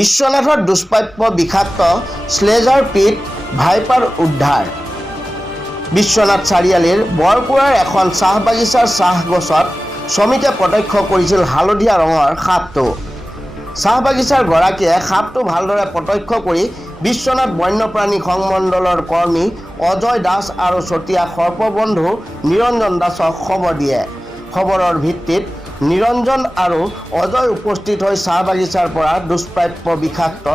বিশ্বনাথৰ দুষ্প্ৰাপ্য বিষাক্ত স্লেজাৰ পিট ভাইপাৰ উদ্ধাৰ। বিশ্বনাথ চাৰিআলিৰ বৰপুৰাৰ এখন চাহ বাগিচাৰ চাহ গছত শ্ৰমিকে প্ৰত্যক্ষ কৰিছিল হালধীয়া ৰঙৰ সাপটো। চাহ বাগিচাৰ গৰাকীয়ে সাপটো ভালদৰে প্ৰত্যক্ষ কৰি বিশ্বনাথ বন্যপ্ৰাণী সংমণ্ডলৰ কৰ্মী অজয় দাস আৰু চতিয়া সৰ্পবন্ধু নিৰঞ্জন দাসক খবৰ দিয়ে। খবৰৰ ভিত্তিত নিৰঞ্জন আৰু অজয় উপস্থিত হৈ চাহ বাগিচাৰ পৰা দুষ্প্ৰাপ্য বিষাক্ত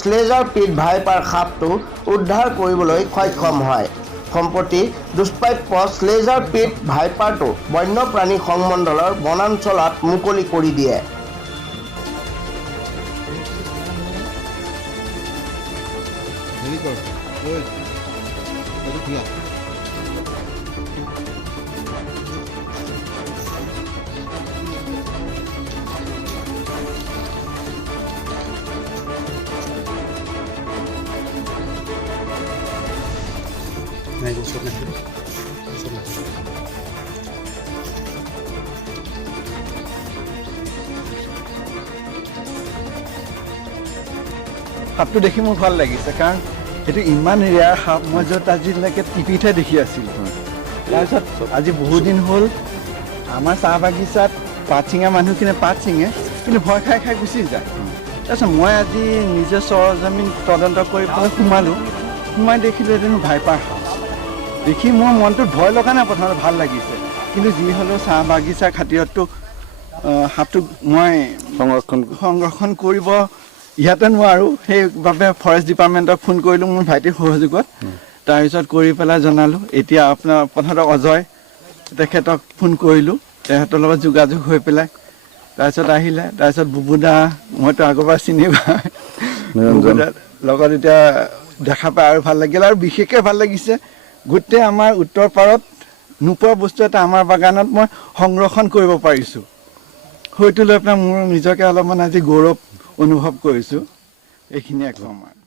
স্লেজাৰ পিট ভাইপাৰ সাপটো উদ্ধাৰ কৰিবলৈ সক্ষম হয়। সম্প্ৰতি দুষ্প্ৰাপ্য স্লেজাৰ পিট ভাইপাৰটো বন্যপ্ৰাণী সংমণ্ডলৰ বনাঞ্চলত মুকলি কৰি দিয়ে। नहीं वो सब नहीं সাপটো দেখি মোৰ ভাল লাগিছে কাৰণ এইটো ইমান ৰেয়াৰ সাপ মই য'ত আজিলৈকে টিভিতহে দেখি আছিলোঁ। তাৰপিছত আজি বহুদিন হ'ল আমাৰ চাহ বাগিচাত পাত ছিঙা মানুহখিনিয়ে পাত ছিঙে কিন্তু ভয় খাই খাই গুচি যায়। তাৰপিছত মই আজি নিজে সৰজমিন তদন্ত কৰি পেলাই সোমাই দেখিলোঁ এইটো ভাইপাৰ সাপ। দেখি মোৰ মনটোত ভয় লগা নাই, প্ৰথমতে ভাল লাগিছে, কিন্তু যি হ'লেও চাহ বাগিচাৰ খাতিৰততো সাপটোক মই সংৰক্ষণ কৰিব ইয়াতে নোৱাৰোঁ। সেইবাবে ফৰেষ্ট ডিপাৰ্টমেণ্টক ফোন কৰিলোঁ মোৰ ভাইটিৰ সহযোগত। তাৰপিছত কৰি পেলাই জনালোঁ। এতিয়া আপোনাৰ প্ৰথমতে অজয় তেখেতক ফোন কৰিলোঁ, তেখেতৰ লগত যোগাযোগ হৈ পেলাই তাৰপিছত আহিলে। তাৰপিছত বুবুদা মইতো আগৰ পৰা চিনি পাওঁ, বুবুদাৰ লগত এতিয়া দেখা পাই আৰু ভাল লাগিল। আৰু বিশেষকৈ ভাল লাগিছে গোটেই আমাৰ উত্তৰ পাৰত নোপোৱা বস্তু এটা আমাৰ বাগানত মই সংৰক্ষণ কৰিব পাৰিছোঁ। সেইটো লৈ পেলাই মোৰ নিজকে অলপমান আজি গৌৰৱ অনুভৱ কৰিছোঁ। এইখিনিয়ে কম আৰু।